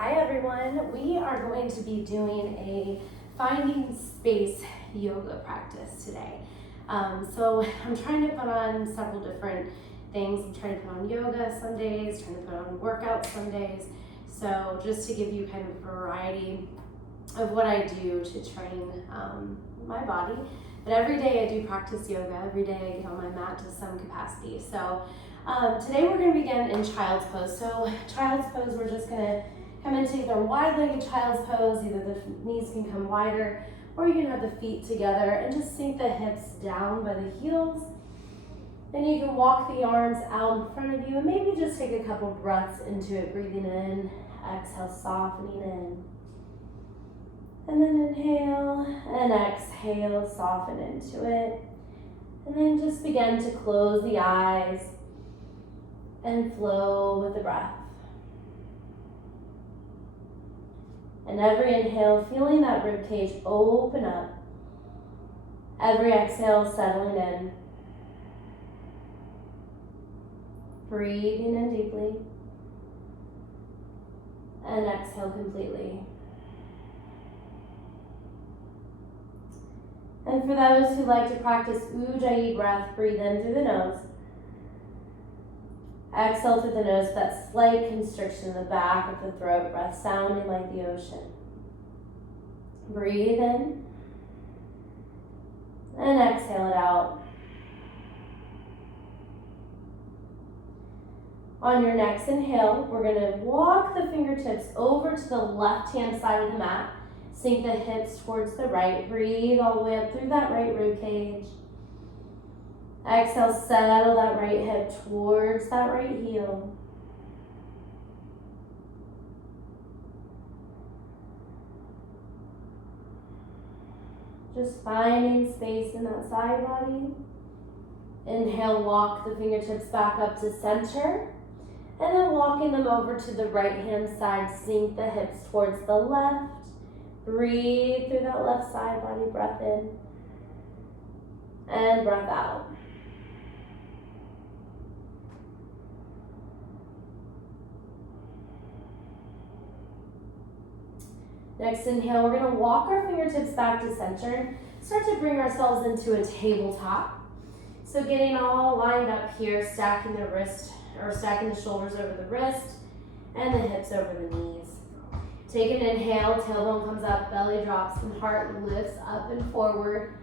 Hi everyone, we are going to be doing a finding space yoga practice today. So I'm trying to put on several different things. I'm trying to put on yoga some days, trying to put on workouts some days. So just to give you kind of a variety of what I do to train my body. But every day I do practice yoga. Every day I get on my mat to some capacity. So today we're going to begin in child's pose. So child's pose, we're just going to come into either wide-legged child's pose. Either the knees can come wider, or you can have the feet together and just sink the hips down by the heels. Then you can walk the arms out in front of you and maybe just take a couple breaths into it, breathing in, exhale, softening in. And then inhale and exhale, soften into it. And then just begin to close the eyes and flow with the breath. And every inhale, feeling that rib cage open up. Every exhale, settling in. Breathing in deeply. And exhale completely. And for those who like to practice Ujjayi breath, breathe in through the nose. Exhale through the nose, that slight constriction in the back of the throat, breath sounding like the ocean. Breathe in and exhale it out. On your next inhale, we're going to walk the fingertips over to the left-hand side of the mat. Sink the hips towards the right. Breathe all the way up through that right rib cage. Exhale, settle that right hip towards that right heel. Just finding space in that side body. Inhale, walk the fingertips back up to center. And then walking them over to the right hand side, sink the hips towards the left. Breathe through that left side body, breath in. And breath out. Next inhale, we're going to walk our fingertips back to center and start to bring ourselves into a tabletop. So getting all lined up here, stacking the wrist or stacking the shoulders over the wrist and the hips over the knees. Take an inhale, tailbone comes up, belly drops, and heart lifts up and forward.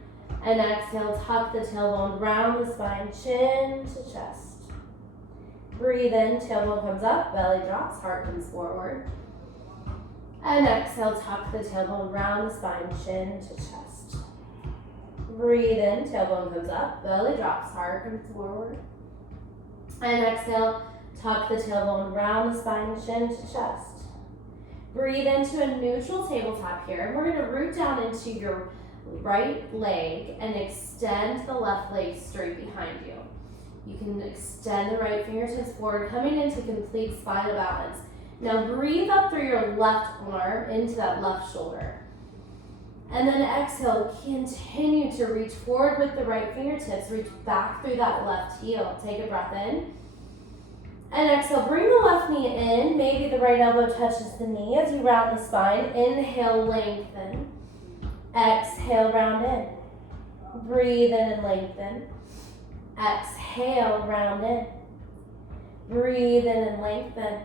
And exhale, tuck the tailbone, round the spine, chin to chest. Breathe in, tailbone comes up, belly drops, heart comes forward. And exhale, tuck the tailbone, round the spine, chin to chest. Breathe in, tailbone comes up, belly drops, heart comes forward. And exhale, tuck the tailbone, round the spine, chin to chest. Breathe into a neutral tabletop here. We're going to root down into your right leg and extend the left leg straight behind you. You can extend the right fingertips forward, coming into complete spinal balance. Now breathe up through your left arm into that left shoulder. And then exhale, continue to reach forward with the right fingertips. Reach back through that left heel. Take a breath in. And exhale, bring the left knee in. Maybe the right elbow touches the knee as you round the spine. Inhale, lengthen. Exhale, round in. Breathe in and lengthen. Exhale, round in. Breathe in and lengthen.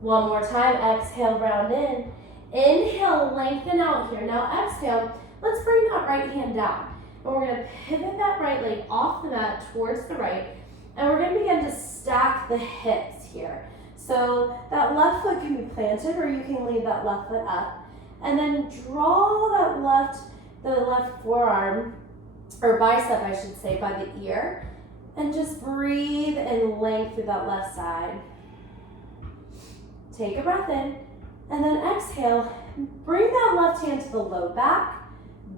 One more time, exhale, round in. Inhale, lengthen out here. Now exhale, let's bring that right hand down. And we're going to pivot that right leg off the mat towards the right. And we're going to begin to stack the hips here. So that left foot can be planted, or you can leave that left foot up. And then draw the left forearm, or bicep I should say, by the ear. And just breathe and length through that left side. Take a breath in, and then exhale. Bring that left hand to the low back,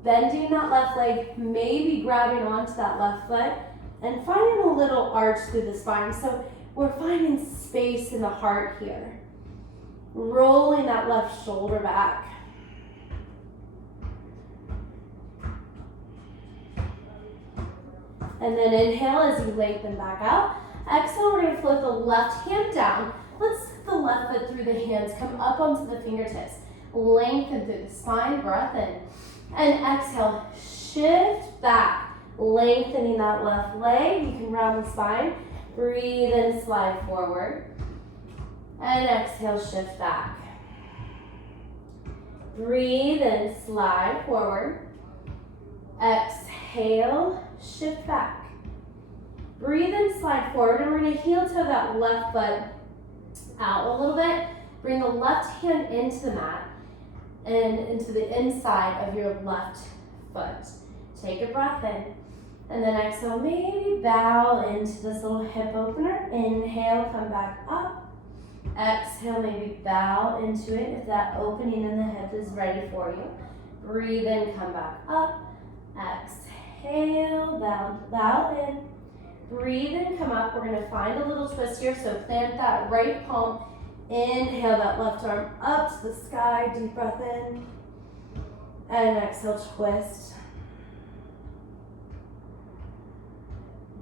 bending that left leg, maybe grabbing onto that left foot, and finding a little arch through the spine. So we're finding space in the heart here. Rolling that left shoulder back. And then inhale as you lengthen back out. Exhale, we're going to float the left hand down. Let's slip the left foot through the hands, come up onto the fingertips. Lengthen through the spine, breath in. And exhale, shift back. Lengthening that left leg, you can round the spine. Breathe in, slide forward. And exhale, shift back. Breathe in, slide forward. Exhale, shift back. Breathe in, slide forward, and we're gonna heel toe that left foot out a little bit. Bring the left hand into the mat and into the inside of your left foot. Take a breath in, and then exhale, maybe bow into this little hip opener. Inhale, come back up. Exhale, maybe bow into it if that opening in the hip is ready for you. Breathe in, come back up. Exhale, bow in. Breathe in, come up. We're gonna find a little twist here, so plant that right palm. Inhale that left arm up to the sky, deep breath in. And exhale, twist.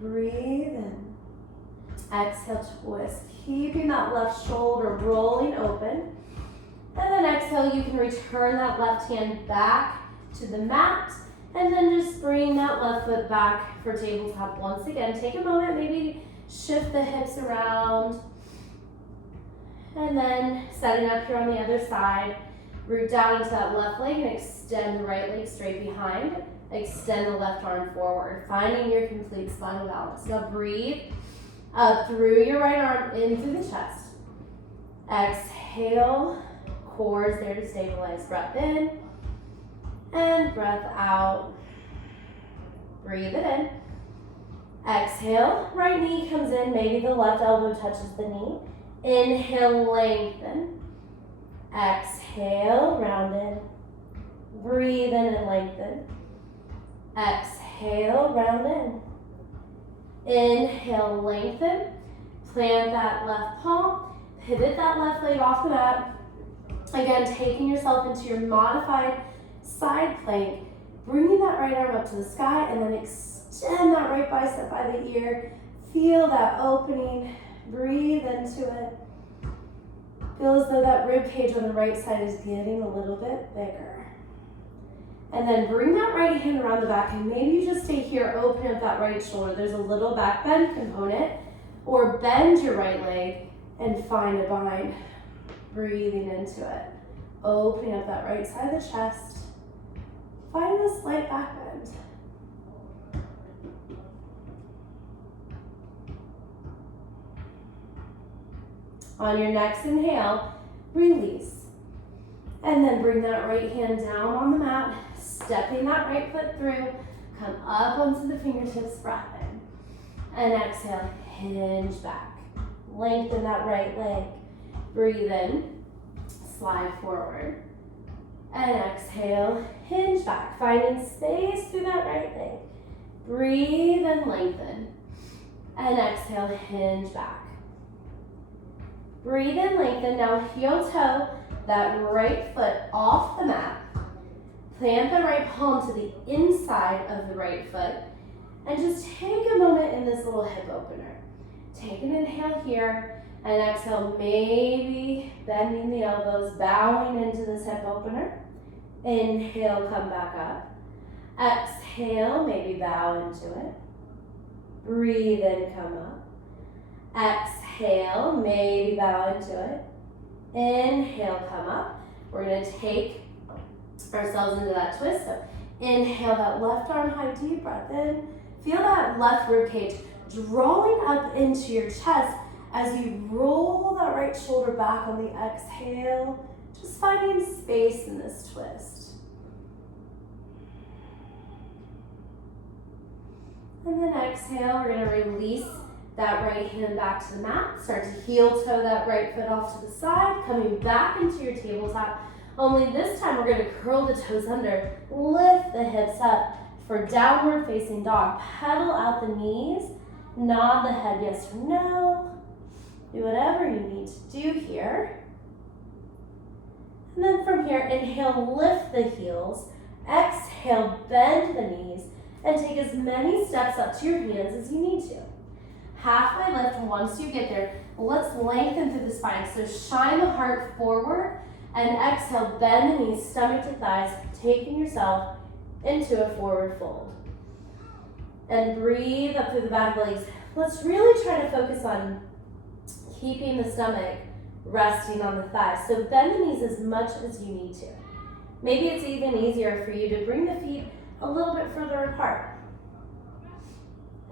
Breathe in. Exhale, twist. Keeping that left shoulder rolling open. And then exhale, you can return that left hand back to the mat. And then just bring that left foot back for tabletop once again. Take a moment, maybe shift the hips around. And then setting up here on the other side, root down into that left leg and extend the right leg straight behind. Extend the left arm forward, finding your complete spinal balance. Now breathe up through your right arm in through the chest. Exhale, core is there to stabilize. Breath in and breath out. Breathe it in. Exhale, right knee comes in, maybe the left elbow touches the knee. Inhale, lengthen. Exhale, round in. Breathe in and lengthen. Exhale, round in. Inhale, lengthen. Plant that left palm. Pivot that left leg off the mat. Again, taking yourself into your modified side plank. Bringing that right arm up to the sky and then extend that right bicep by the ear. Feel that opening. Breathe into it. Feel as though that rib cage on the right side is getting a little bit bigger. And then bring that right hand around the back and maybe you just stay here, open up that right shoulder. There's a little back bend component, or bend your right leg and find a bind. Breathing into it. Opening up that right side of the chest. Find a slight back bend. On your next inhale, release. And then bring that right hand down on the mat, stepping that right foot through, come up onto the fingertips, breath in. And exhale, hinge back. Lengthen that right leg. Breathe in, slide forward. And exhale, hinge back, finding space through that right leg. Breathe and lengthen. And exhale, hinge back. Breathe and lengthen. Now heel toe that right foot off the mat. Plant the right palm to the inside of the right foot. And just take a moment in this little hip opener. Take an inhale here and exhale, maybe bending the elbows, bowing into this hip opener. Inhale, come back up. Exhale, maybe bow into it. Breathe in, come up. Exhale, maybe bow into it. Inhale, come up. We're going to take ourselves into that twist. So inhale that left arm high, deep breath in. Feel that left rib cage drawing up into your chest as you roll that right shoulder back on the exhale. Just finding space in this twist. And then exhale, we're going to release that right hand back to the mat. Start to heel toe that right foot off to the side, coming back into your tabletop. Only this time we're going to curl the toes under, lift the hips up for downward facing dog. Pedal out the knees, nod the head yes or no. Do whatever you need to do here. And then from here, inhale, lift the heels. Exhale, bend the knees, and take as many steps up to your hands as you need to. Halfway lift. Once you get there, Let's lengthen through the spine. So shine the heart forward and exhale, bend the knees, stomach to thighs, taking yourself into a forward fold. And breathe up through the back legs. Let's really try to focus on keeping the stomach resting on the thighs. So bend the knees as much as you need to. Maybe it's even easier for you to bring the feet a little bit further apart.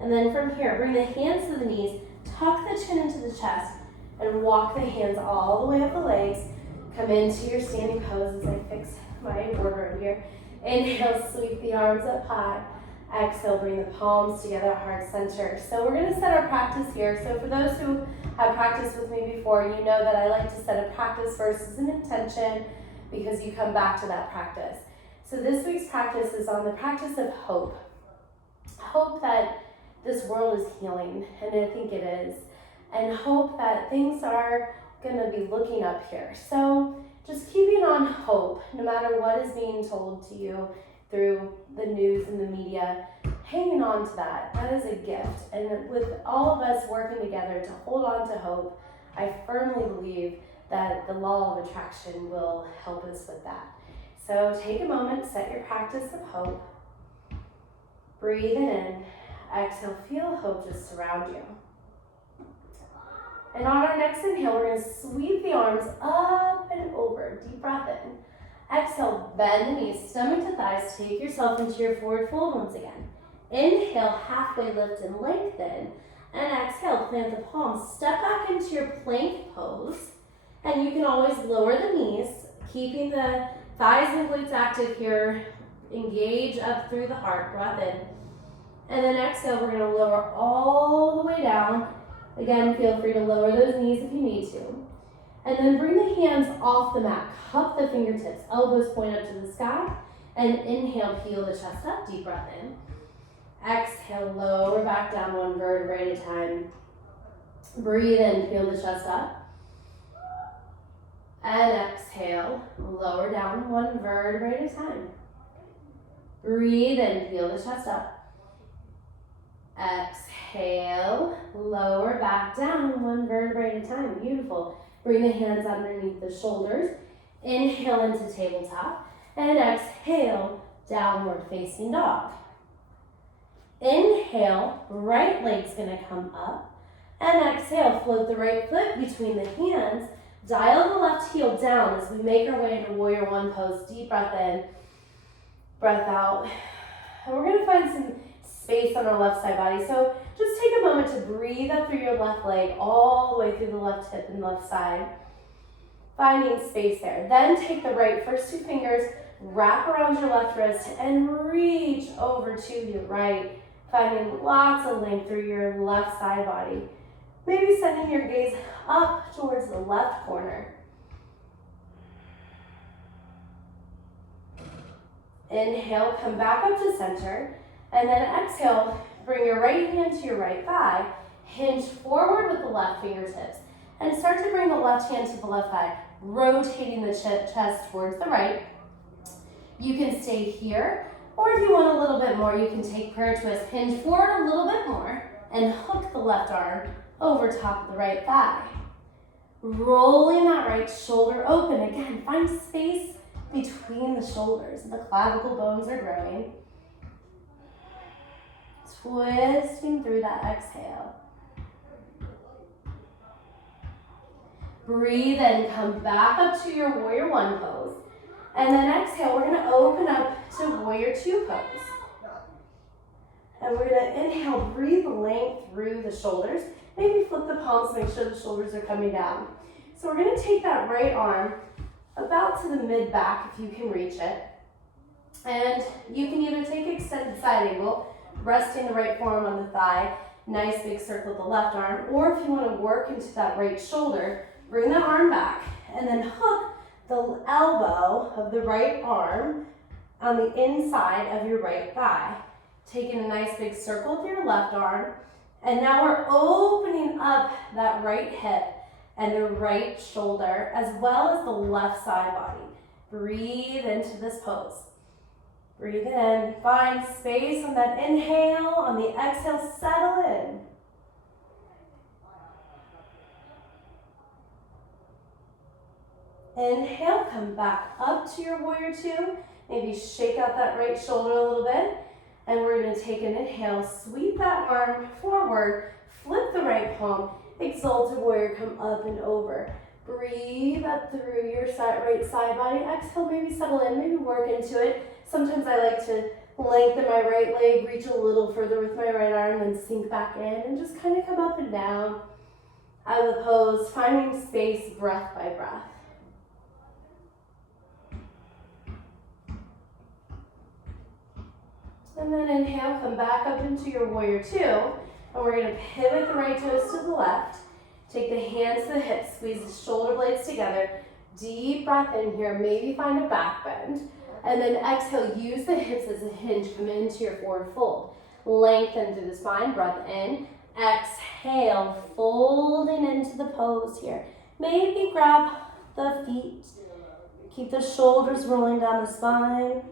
And then from here, bring the hands to the knees, tuck the chin into the chest, and walk the hands all the way up the legs. Come into your standing pose as I fix my order here. Inhale, sweep the arms up high. Exhale, bring the palms together, heart center. So we're gonna set our practice here. So for those who have practiced with me before, you know that I like to set a practice first as an intention because you come back to that practice. So this week's practice is on the practice of hope. Hope that this world is healing, and I think it is. And hope that things are gonna be looking up here. So just keeping on hope, no matter what is being told to you through the news and the media, hanging on to that, that is a gift. And with all of us working together to hold on to hope, I firmly believe that the law of attraction will help us with that. So take a moment, set your practice of hope. Breathe it in. Exhale, feel hope just surround you. And on our next inhale, we're going to sweep the arms up and over. Deep breath in. Exhale, bend the knees, stomach to thighs. Take yourself into your forward fold once again. Inhale, halfway lift and lengthen. And exhale, plant the palms. Step back into your plank pose. And you can always lower the knees, keeping the thighs and glutes active here. Engage up through the heart. Breath in. And then exhale, we're going to lower all the way down. Again, feel free to lower those knees if you need to. And then bring the hands off the mat. Cup the fingertips. Elbows point up to the sky. And inhale, peel the chest up. Deep breath in. Exhale, lower back down one vertebrae at a time. Breathe in, peel the chest up. And exhale, lower down one vertebrae at a time. Breathe in, peel the chest up. Exhale, lower back down one vertebrae at a time. Beautiful. Bring the hands underneath the shoulders. Inhale into tabletop. And exhale, downward facing dog. Inhale, right leg's gonna come up. And exhale, float the right foot between the hands. Dial the left heel down as we make our way into warrior one pose. Deep breath in, breath out. And we're gonna find some space on our left side body. So just take a moment to breathe up through your left leg, all the way through the left hip and left side. Finding space there. Then take the right first two fingers, wrap around your left wrist, and reach over to your right. Finding lots of length through your left side body. Maybe sending your gaze up towards the left corner. Inhale, come back up to center. And then exhale, bring your right hand to your right thigh. Hinge forward with the left fingertips. And start to bring the left hand to the left thigh, rotating the chest towards the right. You can stay here. Or if you want a little bit more, you can take prayer twist, hinge forward a little bit more, and hook the left arm over top of the right thigh. Rolling that right shoulder open. Again, find space between the shoulders. The clavicle bones are growing. Twisting through that exhale. Breathe in, come back up to your warrior one pose. And then exhale, we're gonna open up to warrior two pose. And we're gonna inhale, breathe length through the shoulders. Maybe flip the palms, make sure the shoulders are coming down. So we're gonna take that right arm about to the mid back if you can reach it. And you can either take extended side angle, resting the right forearm on the thigh, nice big circle with the left arm, or if you wanna work into that right shoulder, bring the arm back and then hook the elbow of the right arm on the inside of your right thigh. Taking a nice big circle with your left arm. And now we're opening up that right hip and the right shoulder as well as the left side body. Breathe into this pose. Breathe in. Find space on that inhale. On the exhale, settle in. Inhale, come back up to your warrior two. Maybe shake out that right shoulder a little bit. And we're gonna take an inhale, sweep that arm forward, flip the right palm, exalted warrior, come up and over. Breathe up through your right side body. Exhale, maybe settle in, maybe work into it. Sometimes I like to lengthen my right leg, reach a little further with my right arm, then sink back in and just kind of come up and down out of the pose, finding space breath by breath. And then inhale, come back up into your warrior two. And we're gonna pivot the right toes to the left. Take the hands to the hips, squeeze the shoulder blades together. Deep breath in here, maybe find a back bend. And then exhale, use the hips as a hinge, come into your forward fold. Lengthen through the spine, breath in. Exhale, folding into the pose here. Maybe grab the feet. Keep the shoulders rolling down the spine.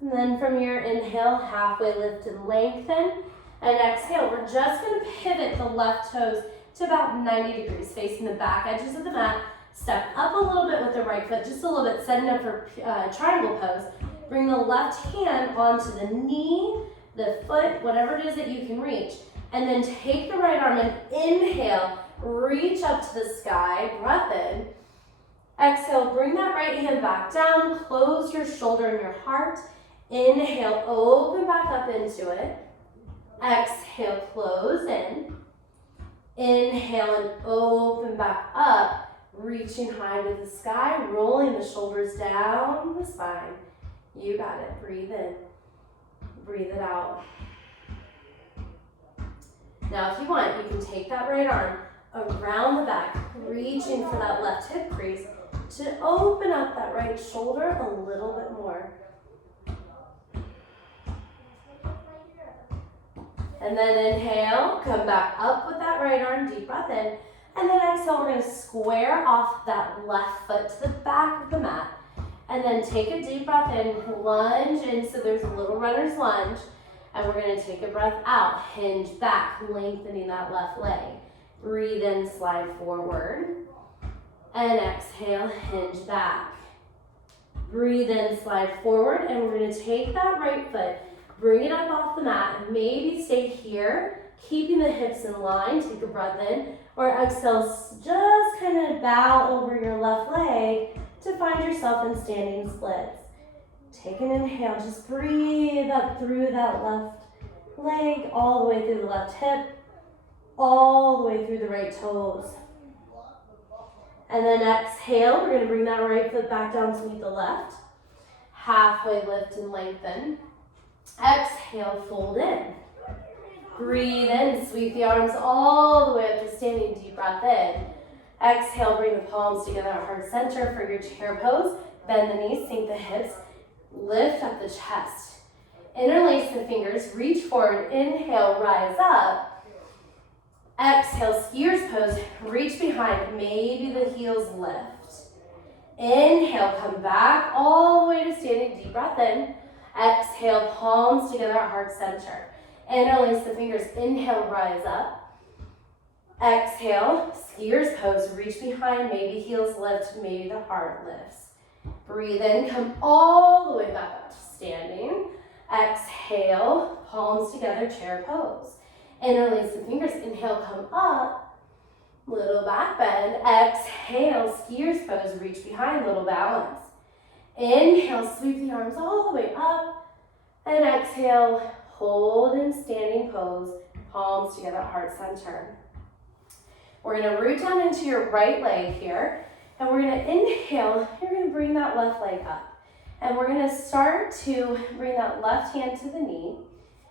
And then from your inhale, halfway lift and lengthen. And exhale, we're just gonna pivot the left toes to about 90 degrees, facing the back edges of the mat. Step up a little bit with the right foot, just a little bit, setting up for triangle pose. Bring the left hand onto the knee, the foot, whatever it is that you can reach. And then take the right arm and inhale, reach up to the sky, breath in. Exhale, bring that right hand back down, close your shoulder and your heart. Inhale, open back up into it. Exhale, close in. Inhale and open back up, reaching high to the sky, rolling the shoulders down the spine. You got it. Breathe in. Breathe it out. Now, if you want, you can take that right arm around the back, reaching for that left hip crease to open up that right shoulder a little bit more. And then inhale, come back up with that right arm, deep breath in. And then exhale, we're gonna square off that left foot to the back of the mat. And then take a deep breath in, lunge in, so there's a little runner's lunge. And we're gonna take a breath out, hinge back, lengthening that left leg. Breathe in, slide forward. And exhale, hinge back. Breathe in, slide forward, and we're gonna take that right foot, bring it up off the mat, and maybe stay here, keeping the hips in line. Take a breath in, or exhale, just kind of bow over your left leg to find yourself in standing splits. Take an inhale, just breathe up through that left leg, all the way through the left hip, all the way through the right toes. And then exhale, we're gonna bring that right foot back down to meet the left. Halfway lift and lengthen. Exhale, fold in. Breathe in, sweep the arms all the way up to standing, deep breath in. Exhale, bring the palms together at heart center for your chair pose. Bend the knees, sink the hips, lift up the chest. Interlace the fingers, reach forward, inhale, rise up. Exhale, skier's pose, reach behind, maybe the heels lift. Inhale, come back all the way to standing, deep breath in. Exhale, palms together at heart center. Interlace the fingers, inhale, rise up. Exhale, skier's pose, reach behind, maybe heels lift, maybe the heart lifts. Breathe in, come all the way back up to standing. Exhale, palms together, chair pose. Interlace the fingers, inhale, come up, little back bend. Exhale, skier's pose, reach behind, little balance. Inhale, sweep the arms all the way up. And exhale, hold in standing pose, palms together at heart center. We're gonna root down into your right leg here, and we're gonna inhale, you're gonna bring that left leg up. And we're gonna start to bring that left hand to the knee,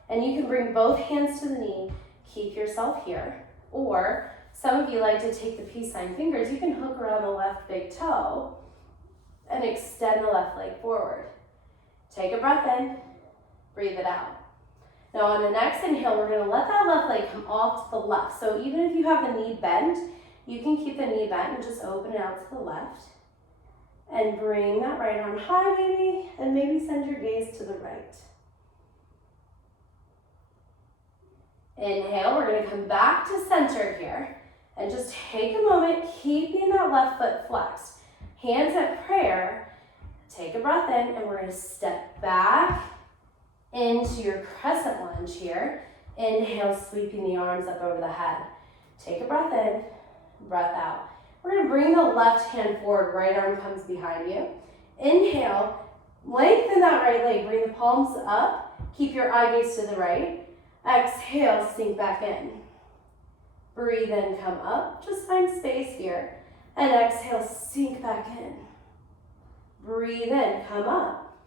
and you can bring both hands to the knee, keep yourself here. Or some of you like to take the peace sign fingers, you can hook around the left big toe and extend the left leg forward. Take a breath in, breathe it out. Now on the next inhale, we're gonna let that left leg come off to the left. So even if you have the knee bent, you can keep the knee bent and just open it out to the left. And bring that right arm high maybe, and maybe send your gaze to the right. Inhale, we're gonna come back to center here. And just take a moment, keeping that left foot flexed. Hands at prayer. Take a breath in, and we're gonna step back into your crescent lunge here. Inhale, sweeping the arms up over the head. Take a breath in, breath out. We're gonna bring the left hand forward, right arm comes behind you. Inhale, lengthen that right leg, bring the palms up, keep your eye gaze to the right. Exhale, sink back in. Breathe in, come up, just find space here. And exhale, sink back in. Breathe in, come up.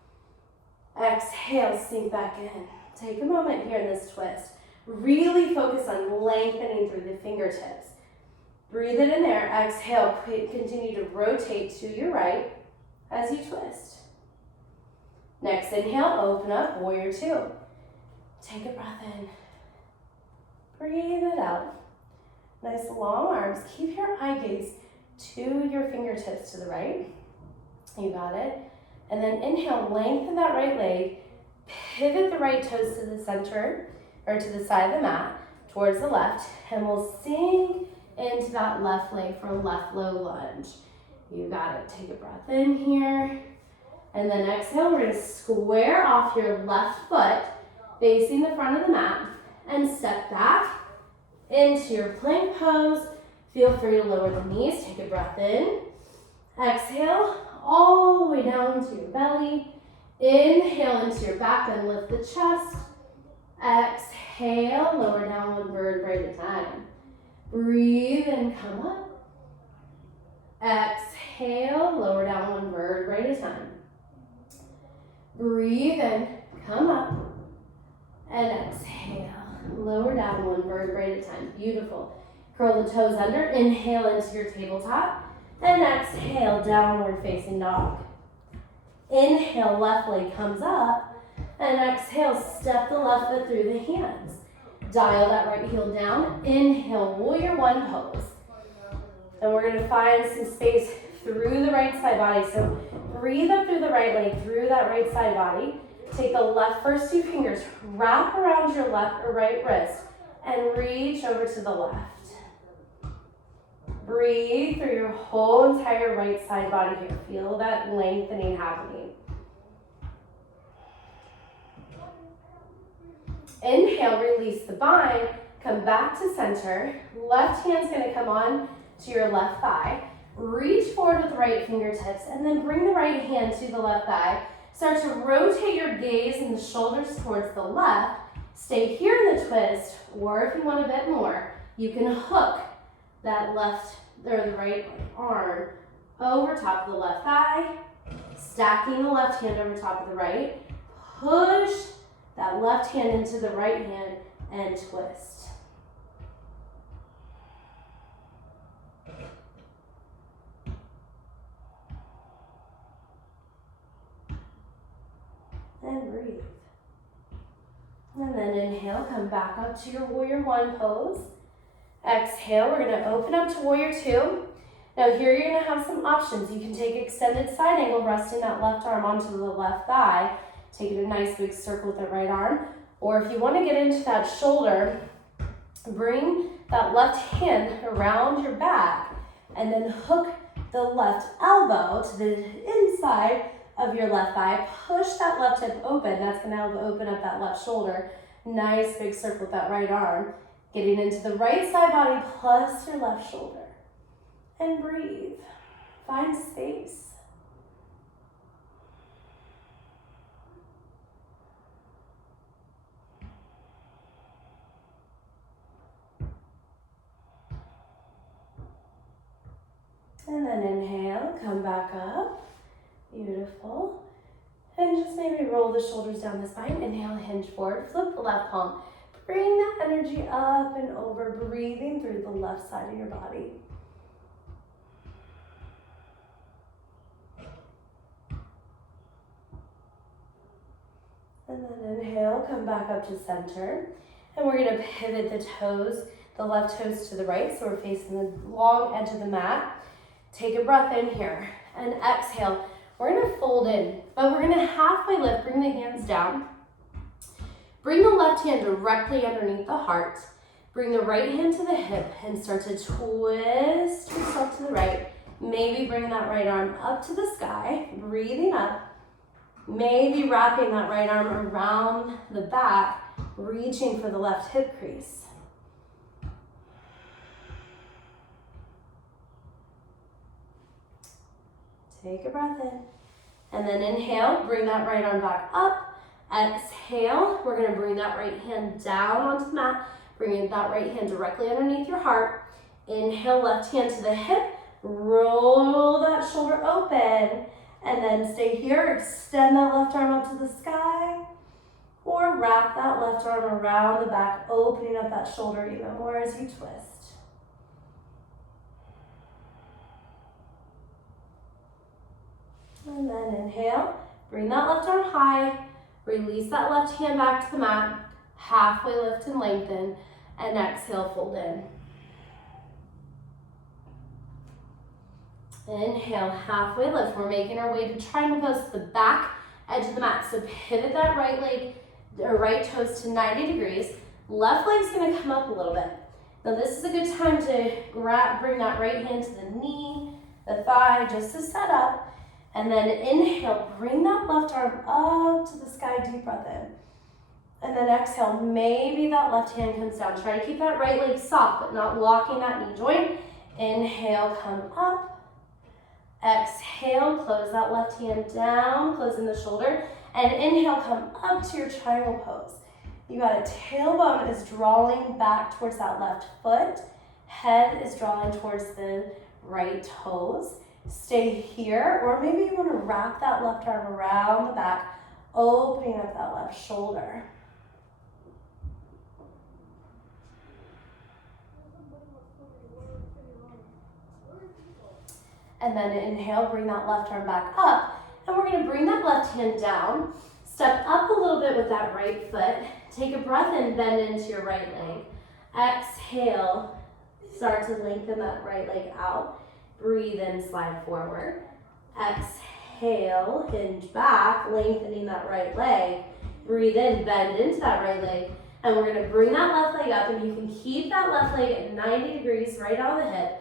Exhale, sink back in. Take a moment here in this twist. Really focus on lengthening through the fingertips. Breathe it in there. Exhale, continue to rotate to your right as you twist. Next inhale, open up, warrior two. Take a breath in. Breathe it out. Nice long arms. Keep your eye gaze to your fingertips to the right. You got it. And then inhale, lengthen that right leg. Pivot the right toes to the center, or to the side of the mat, towards the left. And we'll sink into that left leg for a left low lunge. You got it. Take a breath in here. And then exhale, we're gonna square off your left foot, facing the front of the mat, and step back into your plank pose. Feel free to lower the knees. Take a breath in. Exhale, all the way down to your belly. Inhale into your back, then lift the chest. Exhale, lower down one vertebrae at a time. Breathe and come up. Exhale, lower down one vertebrae at a time. Breathe in, come up. And exhale, lower down one vertebrae at a time. Beautiful. Curl the toes under, inhale into your tabletop, and exhale, downward facing dog. Inhale, left leg comes up, and exhale, step the left foot through the hands. Dial that right heel down, inhale, warrior one pose. And we're gonna find some space through the right side body. So breathe up through the right leg, through that right side body. Take the left first two fingers, wrap around your left or right wrist, and reach over to the left. Breathe through your whole entire right side body here. Feel that lengthening happening. Inhale, release the bind, come back to center. Left hand's gonna come on to your left thigh. Reach forward with the right fingertips, and then bring the right hand to the left thigh. Start to rotate your gaze and the shoulders towards the left. Stay here in the twist, or if you want a bit more, you can hook that left or the right arm over top of the left thigh, stacking the left hand over top of the right. Push that left hand into the right hand and twist. And breathe. And then inhale, come back up to your warrior one pose. Exhale, we're gonna open up to warrior two. Now here you're gonna have some options. You can take extended side angle, resting that left arm onto the left thigh. Take it a nice big circle with the right arm. Or if you wanna get into that shoulder, bring that left hand around your back and then hook the left elbow to the inside of your left thigh. Push that left hip open. That's gonna help open up that left shoulder. Nice big circle with that right arm. Getting into the right side body plus your left shoulder. And breathe. Find space. And then inhale, come back up. Beautiful. And just maybe roll the shoulders down the spine. Inhale, hinge forward, flip the left palm. Bring that energy up and over, breathing through the left side of your body. And then inhale, come back up to center. And we're gonna pivot the toes, the left toes to the right, so we're facing the long edge of the mat. Take a breath in here, and exhale. We're gonna fold in, but we're gonna halfway lift, bring the hands down. Bring the left hand directly underneath the heart. Bring the right hand to the hip and start to twist yourself to the right. Maybe bring that right arm up to the sky, breathing up. Maybe wrapping that right arm around the back, reaching for the left hip crease. Take a breath in. And then inhale, bring that right arm back up. Exhale, we're gonna bring that right hand down onto the mat. Bring that right hand directly underneath your heart. Inhale, left hand to the hip. Roll that shoulder open. And then stay here, extend that left arm up to the sky. Or wrap that left arm around the back, opening up that shoulder even more as you twist. And then inhale, bring that left arm high. Release that left hand back to the mat. Halfway lift and lengthen. And exhale, fold in. Inhale, halfway lift. We're making our way to triangle pose to the back edge of the mat. So pivot that right leg or right toes to 90 degrees. Left leg's gonna come up a little bit. Now this is a good time to bring that right hand to the knee, the thigh, just to set up. And then inhale, bring that left arm up to the sky, deep breath in. And then exhale, maybe that left hand comes down. Try to keep that right leg soft, but not locking that knee joint. Inhale, come up. Exhale, close that left hand down, closing the shoulder. And inhale, come up to your triangle pose. You got a tailbone is drawing back towards that left foot. Head is drawing towards the right toes. Stay here, or maybe you want to wrap that left arm around the back, opening up that left shoulder. And then inhale, bring that left arm back up. And we're gonna bring that left hand down. Step up a little bit with that right foot. Take a breath in, bend into your right leg. Exhale, start to lengthen that right leg out. Breathe in, slide forward. Exhale, hinge back, lengthening that right leg. Breathe in, bend into that right leg. And we're gonna bring that left leg up, and you can keep that left leg at 90 degrees right on the hip,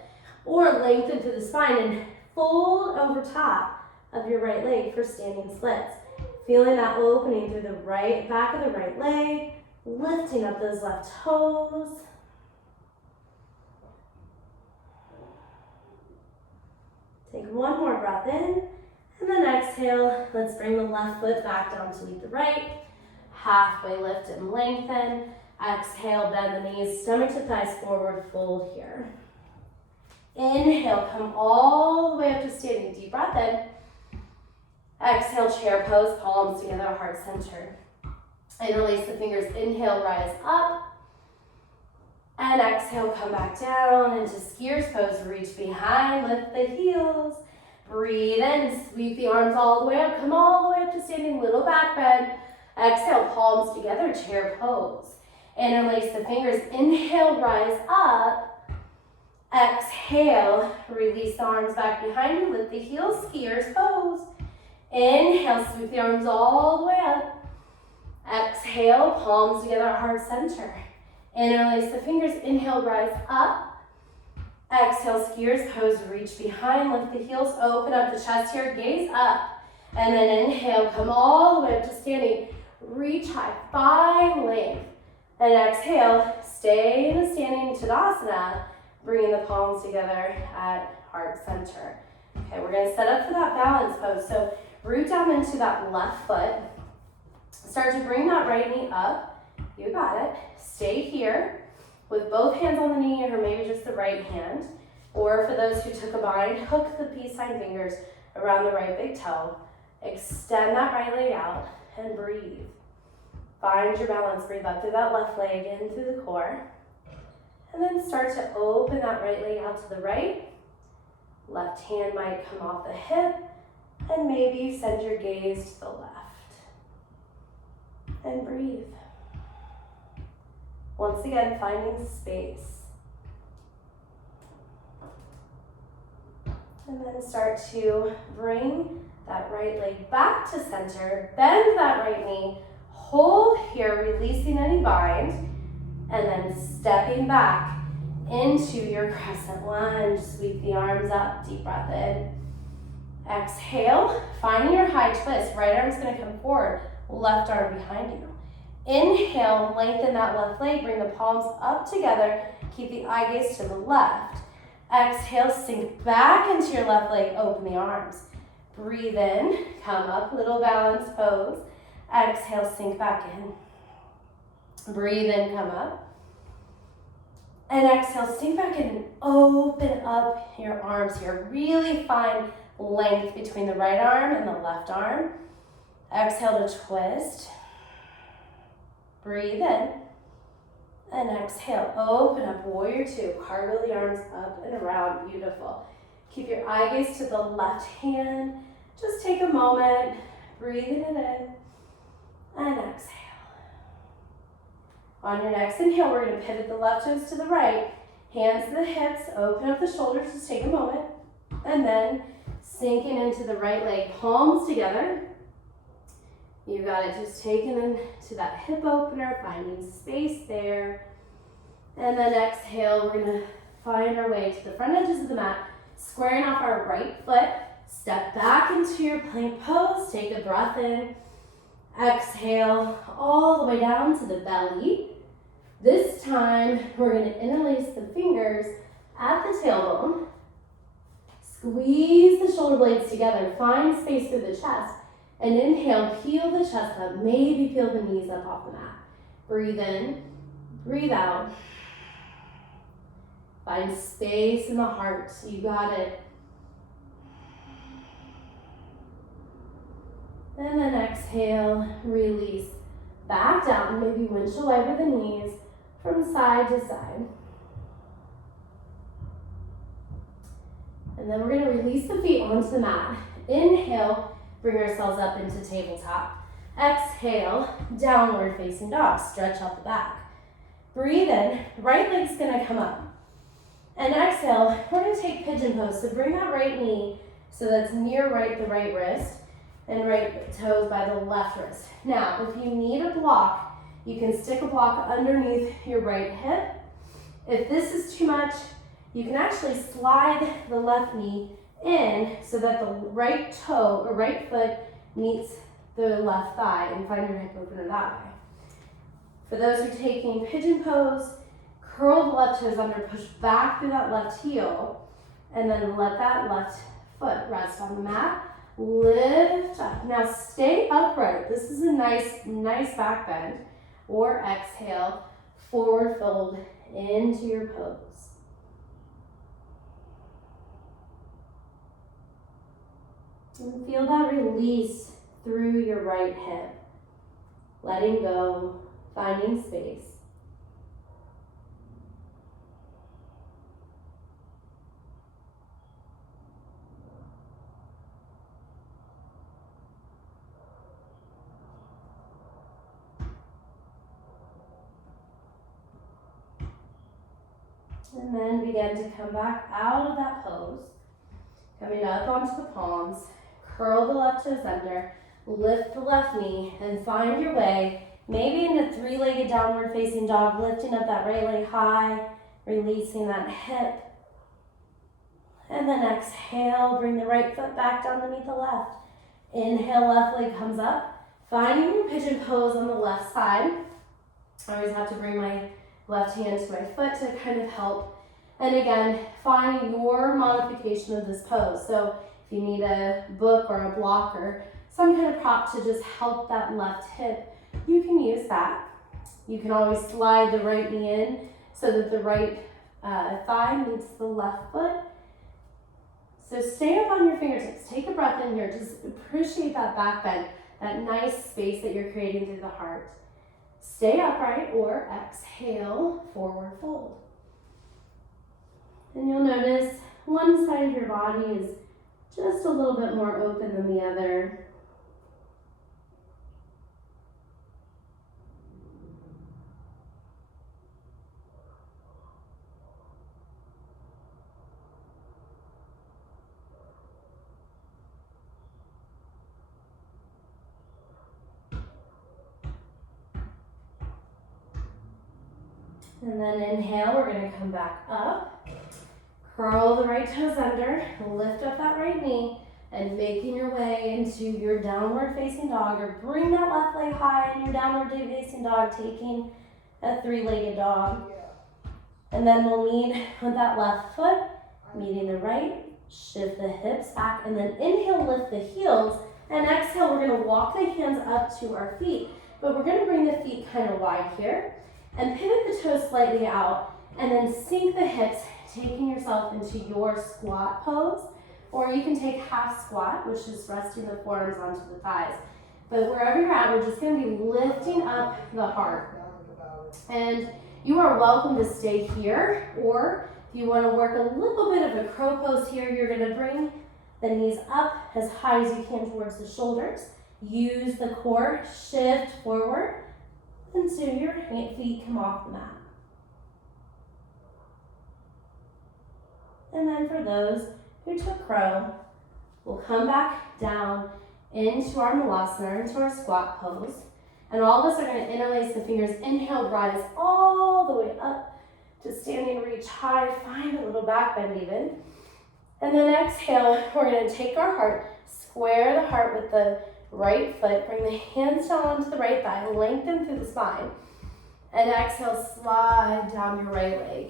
or lengthen through the spine and fold over top of your right leg for standing splits. Feeling that opening through the right back of the right leg, lifting up those left toes. Take one more breath in, and then exhale. Let's bring the left foot back down to meet the right. Halfway lift and lengthen. Exhale, bend the knees, stomach to thighs forward, fold here. Inhale, come all the way up to standing, deep breath in. Exhale, chair pose, palms together, heart center. Interlace the fingers, inhale, rise up. And exhale, come back down into skier's pose, reach behind, lift the heels. Breathe in, sweep the arms all the way up, come all the way up to standing, little back bend. Exhale, palms together, chair pose. Interlace the fingers, inhale, rise up. Exhale, release the arms back behind you, lift the heels, skier's pose. Inhale, sweep the arms all the way up. Exhale, palms together, heart center. Interlace the fingers, inhale, rise up. Exhale, skier's pose, reach behind, lift the heels, open up the chest here, gaze up. And then inhale, come all the way up to standing, reach high, find length. And exhale, stay in the standing Tadasana, bringing the palms together at heart center. Okay, we're gonna set up for that balance pose. So root down into that left foot. Start to bring that right knee up. You got it. Stay here with both hands on the knee, or maybe just the right hand. Or for those who took a bind, hook the peace sign fingers around the right big toe. Extend that right leg out and breathe. Find your balance. Breathe up through that left leg, in through the core. And then start to open that right leg out to the right. Left hand might come off the hip, and maybe send your gaze to the left. And breathe. Once again, finding space. And then start to bring that right leg back to center. Bend that right knee. Hold here, releasing any bind. And then stepping back into your crescent lunge. Sweep the arms up, deep breath in. Exhale, finding your high twist. Right arm's gonna come forward, left arm behind you. Inhale, lengthen that left leg, bring the palms up together. Keep the eye gaze to the left. Exhale, sink back into your left leg, open the arms. Breathe in, come up, little balance pose. Exhale, sink back in. Breathe in, come up. And exhale, sink back in and open up your arms here. Really find length between the right arm and the left arm. Exhale to twist. Breathe in. And exhale, open up, warrior two. Cartwheel the arms up and around, beautiful. Keep your eye gaze to the left hand. Just take a moment, breathing it in, and exhale. On your next inhale, we're gonna pivot the left toes to the right, hands to the hips, open up the shoulders, just take a moment, and then sinking into the right leg, palms together. You got it, just taking into that hip opener, finding space there. And then exhale, we're gonna find our way to the front edges of the mat, squaring off our right foot, step back into your plank pose, take a breath in. Exhale all the way down to the belly. This time, we're gonna interlace the fingers at the tailbone. Squeeze the shoulder blades together, find space through the chest. And inhale, peel the chest up, maybe peel the knees up off the mat. Breathe in, breathe out. Find space in the heart, you got it. And then exhale, release. Back down, maybe windshield wiper the knees from side to side. And then we're gonna release the feet onto the mat. Inhale, bring ourselves up into tabletop. Exhale, downward facing dog, stretch out the back. Breathe in, right leg's gonna come up. And exhale, we're gonna take pigeon pose. So bring that right knee so that's near the right wrist, and right toes by the left wrist. Now, if you need a block, you can stick a block underneath your right hip. If this is too much, you can actually slide the left knee in so that the right toe or right foot meets the left thigh and find your hip opener that way. For those who are taking pigeon pose, curl the left toes under, push back through that left heel, and then let that left foot rest on the mat. Lift up. Now stay upright. This is a nice back bend. Or exhale, forward fold into your pose. And feel that release through your right hip. Letting go, finding space. And then begin to come back out of that pose. Coming up onto the palms, curl the left toes under, lift the left knee, and find your way, maybe in a three-legged downward facing dog, lifting up that right leg high, releasing that hip. And then exhale, bring the right foot back down underneath the left. Inhale, left leg comes up, finding your pigeon pose on the left side. I always have to bring my left hand to my foot to kind of help. And again, find your modification of this pose. So if you need a book or a block or some kind of prop to just help that left hip, you can use that. You can always slide the right knee in so that the right thigh meets the left foot. So stay up on your fingertips. Take a breath in here. Just appreciate that back bend, that nice space that you're creating through the heart. Stay upright or exhale, forward fold. And you'll notice one side of your body is just a little bit more open than the other. And then inhale, we're gonna come back up. Curl the right toes under, lift up that right knee, and making your way into your downward facing dog, or bring that left leg high in your downward facing dog, taking a three-legged dog. And then we'll lead with that left foot, meeting the right, shift the hips back, and then inhale, lift the heels, and exhale, we're gonna walk the hands up to our feet, but we're gonna bring the feet kind of wide here, and pivot the toes slightly out, and then sink the hips, taking yourself into your squat pose, or you can take half squat, which is resting the forearms onto the thighs. But wherever you're at, we're just gonna be lifting up the heart. And you are welcome to stay here, or if you wanna work a little bit of a crow pose here, you're gonna bring the knees up as high as you can towards the shoulders. Use the core, shift forward until your feet come off the mat. And then for those who took crow, we'll come back down into our malasana, into our squat pose. And all of us are going to interlace the fingers. Inhale, rise all the way up to standing reach high. Find a little back bend even. And then exhale, we're going to take our heart, square the heart with the right foot, bring the hands down onto the right thigh, lengthen through the spine. And exhale, slide down your right leg.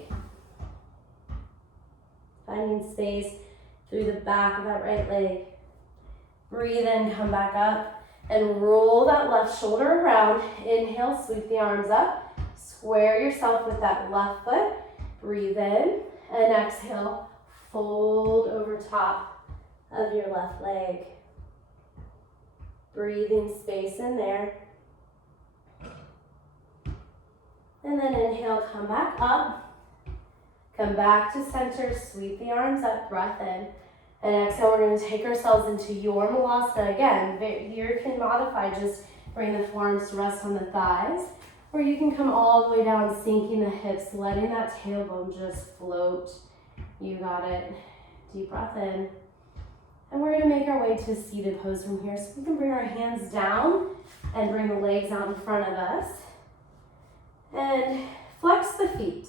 Finding space through the back of that right leg. Breathe in, come back up, and roll that left shoulder around. Inhale, sweep the arms up. Square yourself with that left foot. Breathe in, and exhale, fold over top of your left leg. Breathing space in there. And then inhale, come back up. Come back to center, sweep the arms up, breath in. And exhale, we're going to take ourselves into your malasana again. Here you can modify, just bring the forearms to rest on the thighs. Or you can come all the way down, sinking the hips, letting that tailbone just float. You got it. Deep breath in. And we're going to make our way to a seated pose from here. So we can bring our hands down and bring the legs out in front of us. And flex the feet.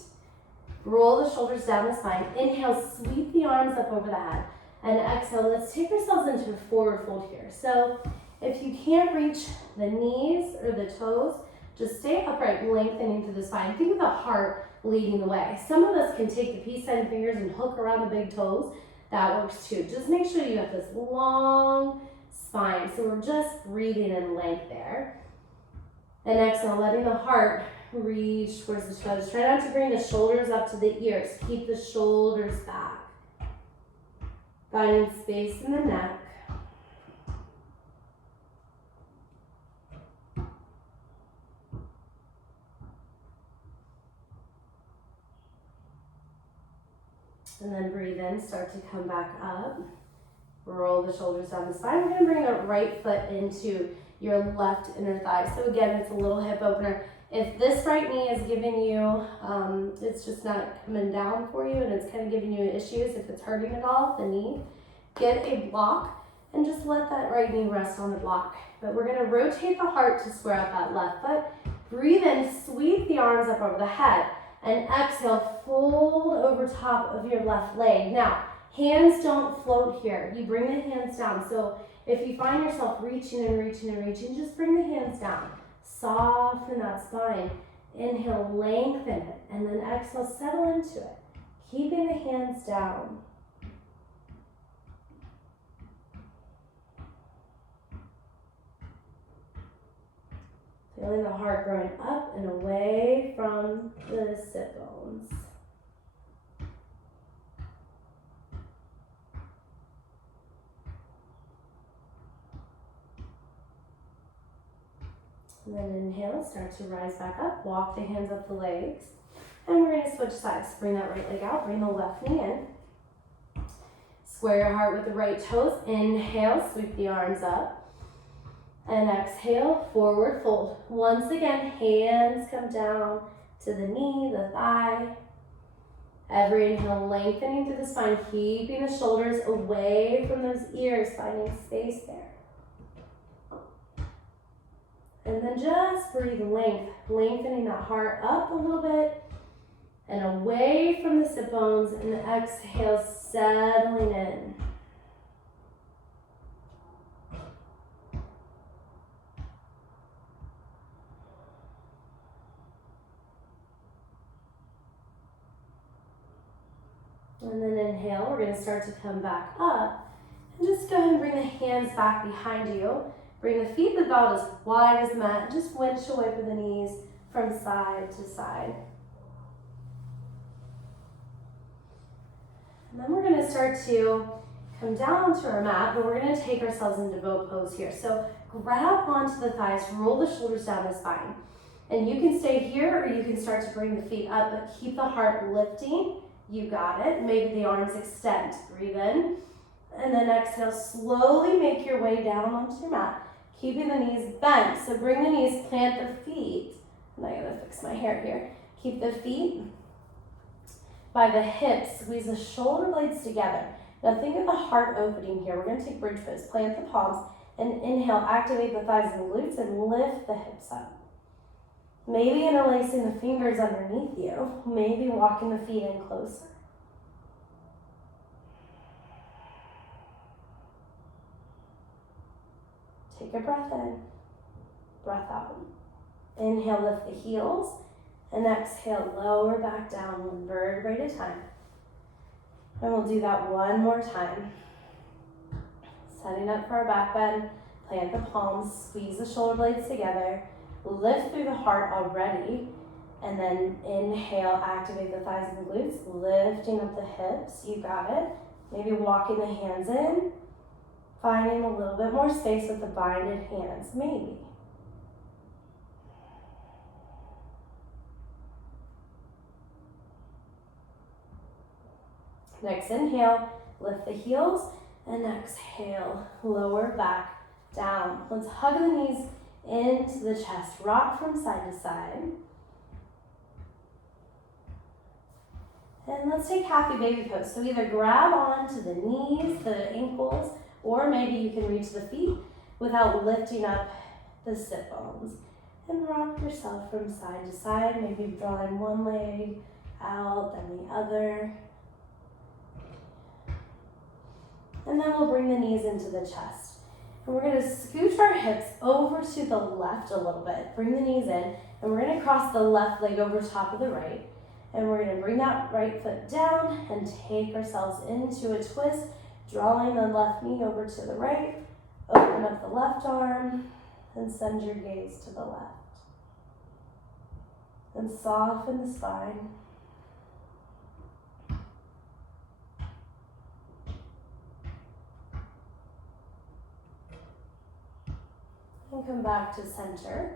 Roll the shoulders down the spine. Inhale, sweep the arms up over the head. And exhale, let's take ourselves into a forward fold here. So if you can't reach the knees or the toes, just stay upright, lengthening through the spine. Think of the heart leading the way. Some of us can take the peace sign fingers and hook around the big toes. That works too. Just make sure you have this long spine. So we're just breathing in length there. And exhale, letting the heart reach towards the shoulders. Try not to bring the shoulders up to the ears. Keep the shoulders back. Finding space in the neck. And then breathe in, start to come back up. Roll the shoulders down the spine. We're going to bring the right foot into your left inner thigh. So again, it's a little hip opener. If this right knee is giving you, it's just not coming down for you and it's kind of giving you issues, if it's hurting at all, the knee, get a block and just let that right knee rest on the block. But we're going to rotate the heart to square out that left foot. Breathe in, sweep the arms up over the head. And exhale, fold over top of your left leg. Now, hands don't float here. You bring the hands down. So if you find yourself reaching and reaching and reaching, just bring the hands down. Soften that spine. Inhale, lengthen it. And then exhale, settle into it. Keeping the hands down. Feeling the heart growing up and away from the sit bones. And then inhale, start to rise back up. Walk the hands up the legs. And we're going to switch sides. Bring that right leg out. Bring the left knee in. Square your heart with the right toes. Inhale, sweep the arms up. And exhale, forward fold. Once again, hands come down to the knee, the thigh. Every inhale, lengthening through the spine, keeping the shoulders away from those ears, finding space there. And then just breathe length, lengthening that heart up a little bit. and away from the sit bones, and exhale, settling in. And then inhale, we're going to start to come back up. And just go ahead and bring the hands back behind you. Bring the feet about as wide as the mat. Just winch away with the knees from side to side. And then we're going to start to come down onto our mat, but we're going to take ourselves into boat pose here. So grab onto the thighs, roll the shoulders down the spine. And you can stay here, or you can start to bring the feet up, but keep the heart lifting. You got it. Maybe the arms extend. Breathe in. And then exhale, slowly make your way down onto your mat, keeping the knees bent. So bring the knees, plant the feet. And I gotta fix my hair here. Keep the feet by the hips, squeeze the shoulder blades together. Now think of the heart opening here. We're gonna take bridge pose, plant the palms, and inhale, activate the thighs and glutes, and lift the hips up. Maybe interlacing the fingers underneath you, maybe walking the feet in closer. Take a breath in, breath out. Inhale, lift the heels, and exhale, lower back down one vertebrae at a time. And we'll do that one more time. Setting up for our back bend, plant the palms, squeeze the shoulder blades together, lift through the heart already, and then inhale, activate the thighs and the glutes, lifting up the hips, you got it. Maybe walking the hands in, finding a little bit more space with the binded hands, maybe. Next inhale, lift the heels, and exhale, lower back down. Let's hug the knees into the chest, rock from side to side. And let's take happy baby pose. So either grab onto the knees, the ankles, or maybe you can reach the feet without lifting up the sit bones. And rock yourself from side to side, maybe drawing one leg out, then the other. And then we'll bring the knees into the chest. And we're going to scooch our hips over to the left a little bit. Bring the knees in, and we're going to cross the left leg over top of the right. And we're going to bring that right foot down and take ourselves into a twist, drawing the left knee over to the right. Open up the left arm and send your gaze to the left. And soften the spine. And come back to center.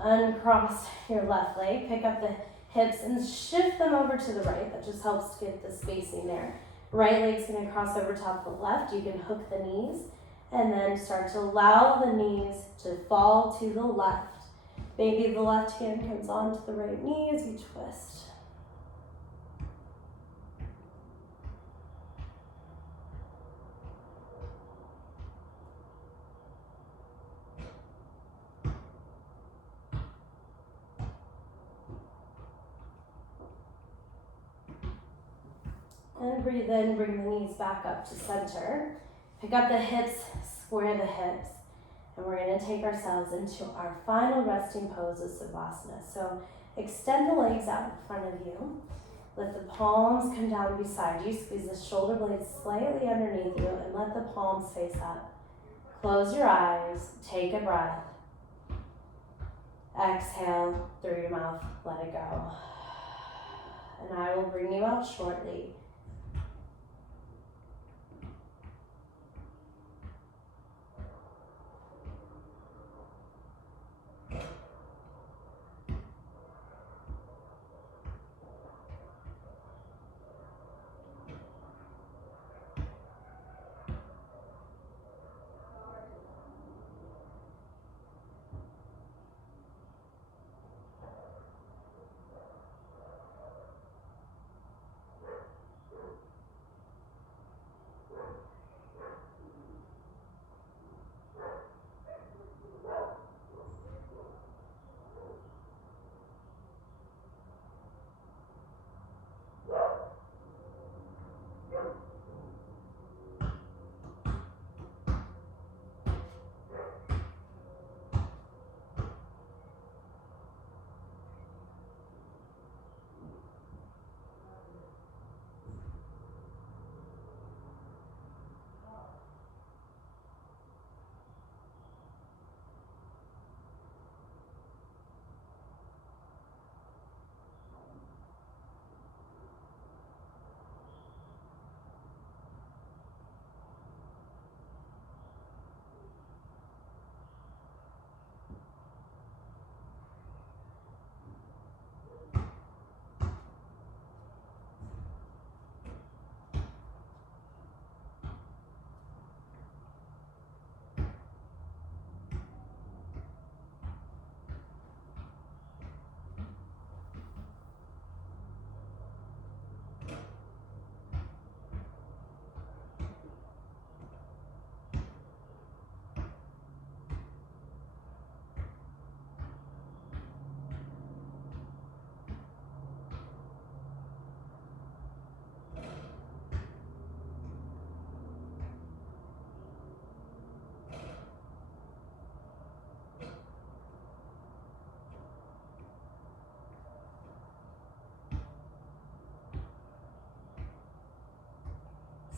Uncross your left leg, pick up the hips and shift them over to the right. That just helps get the spacing there. Right leg's gonna cross over top of the left. You can hook the knees and then start to allow the knees to fall to the left. Maybe the left hand comes onto the right knee as you twist. And breathe in, bring the knees back up to center. Pick up the hips, square the hips. And we're gonna take ourselves into our final resting pose of Savasana. So extend the legs out in front of you. Let the palms come down beside you. Squeeze the shoulder blades slightly underneath you and let the palms face up. Close your eyes, take a breath. Exhale through your mouth, let it go. And I will bring you out shortly.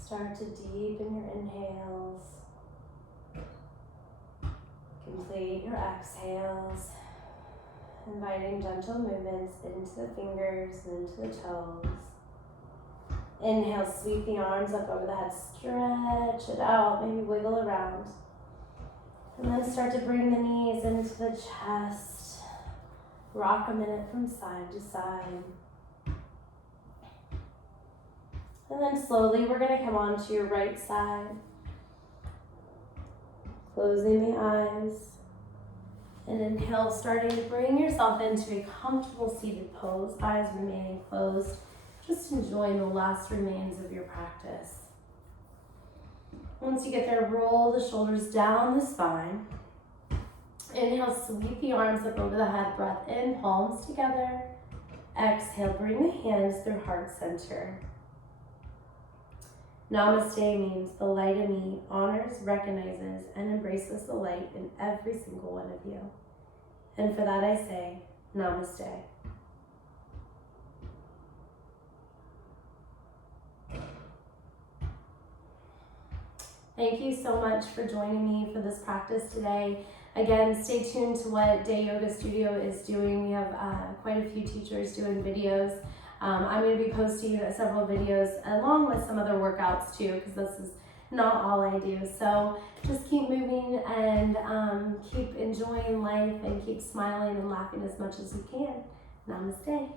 Start to deepen your inhales. Complete your exhales. Inviting gentle movements into the fingers and into the toes. Inhale, sweep the arms up over the head. Stretch it out. Maybe wiggle around. And then start to bring the knees into the chest. Rock a minute from side to side. And then slowly we're going to come onto your right side. Closing the eyes. And inhale, starting to bring yourself into a comfortable seated pose. Eyes remaining closed. Just enjoying the last remains of your practice. Once you get there, roll the shoulders down the spine. Inhale, sweep the arms up over the head. Breath in, palms together. Exhale, bring the hands through heart center. Namaste means the light in me honors, recognizes, and embraces the light in every single one of you. And for that I say, Namaste. Thank you so much for joining me for this practice today. Again, stay tuned to what Day Yoga Studio is doing. We have quite a few teachers doing videos. I'm going to be posting several videos along with some other workouts too, because this is not all I do. So just keep moving and keep enjoying life and keep smiling and laughing as much as you can. Namaste.